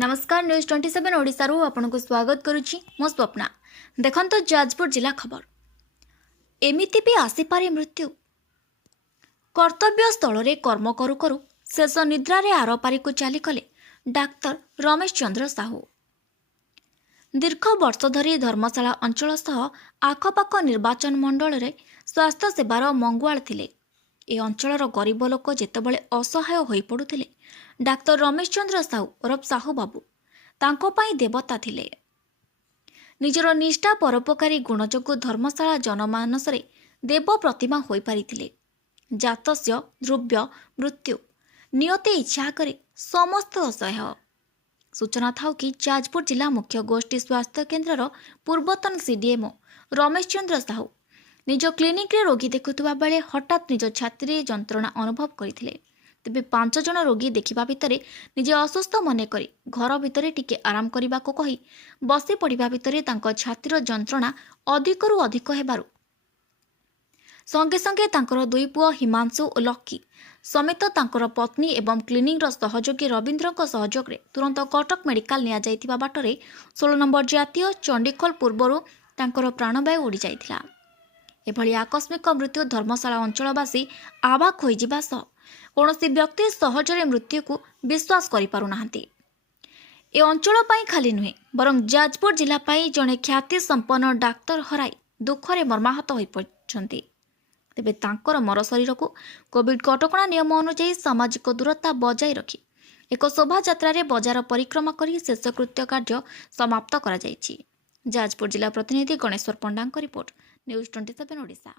नमस्कार न्यूज 27 ओडिशारू आपनको स्वागत करुछि मो स्वप्ना। देखंतो जाजपुर जिला खबर। एमिति भी आसीपारे मृत्यु। कर्तव्य स्थल रे कर्म करू करू शेष निद्रा रे आरपारी को चाली कले डाक्तर रमेश चंद्र साहू। दीर्घ वर्ष धरी धर्मशाला अंचल सह आखपाख निर्वाचन मंडल रे स्वास्थ्य सेवार मंगुआल थिले। ए अंचलर गरीब लोक जेतेबेले असहाय होई पडुथिले डाक्तर रमेश चंद्र साहू ओरफ साहू बाबू तांको पाई देवता थिले। निजर निष्ठा परोपकारी गुण जोगु धर्मशाला जनमानस रे देव प्रतिमा होई पारिथिले। जातस्य ध्रुव्य मृत्यु नियते इच्छा करे समस्त असहाय। सूचना थाउ कि जाजपुर जिला मुख्य गोष्ठी स्वास्थ्य केन्द्रर पूर्वतन सीडीएमओ रमेश चंद्र साहू निज क्लिनिक रे रोगी देखुवा बेले हठात निज छाती जंत्रणा अनुभव करथिले। तेबे 5 जन रोगी देखिबा भितरे निजे असुस्थ मने करी घर भितरे टिके आराम करबा को कही बसी पड़िबा भितरे तांको छातीर जंत्रणा अधिकरु अधिक हेबारु संगे संगे तांकर दुई पुओ हिमांशु और लक्की समेत तांकर पत्नी एवं क्लिनिक रो सहयोगी रविंद्र सहयोग रे तुरंत कटक मेडिकल निया जाइथिबा बाटरे 16 नंबर जातीय चंडीखोल पूर्वरु तांकर प्राणवायु उड़ी जाइथिला। एभली आकस्मिक मृत्यु धर्मशाला अंचलवासी आबाक होइजिबा सह कौनसी व्यक्ति सहजरे मृत्यु को विश्वास करि पारु नाहंती। ए अंचल पाई खाली नुहे बरं जाजपुर जिला पाई जने ख्याति संपन्न डाक्तर हराई दुखरे मर्माहत होई पड़छंती। तेबे तांकर मर शरीर को कोविड कटकणा नियम अनुसार सामाजिक दूरता बजाय रखी एक शोभा यात्रा रे बजार परिक्रमा करी शेषकृत्य कार्य समाप्त करा जायछि। जाजपुर जिला प्रतिनिधि गणेश्वर पंडांक रिपोर्ट न्यूज 27 ओडिशा।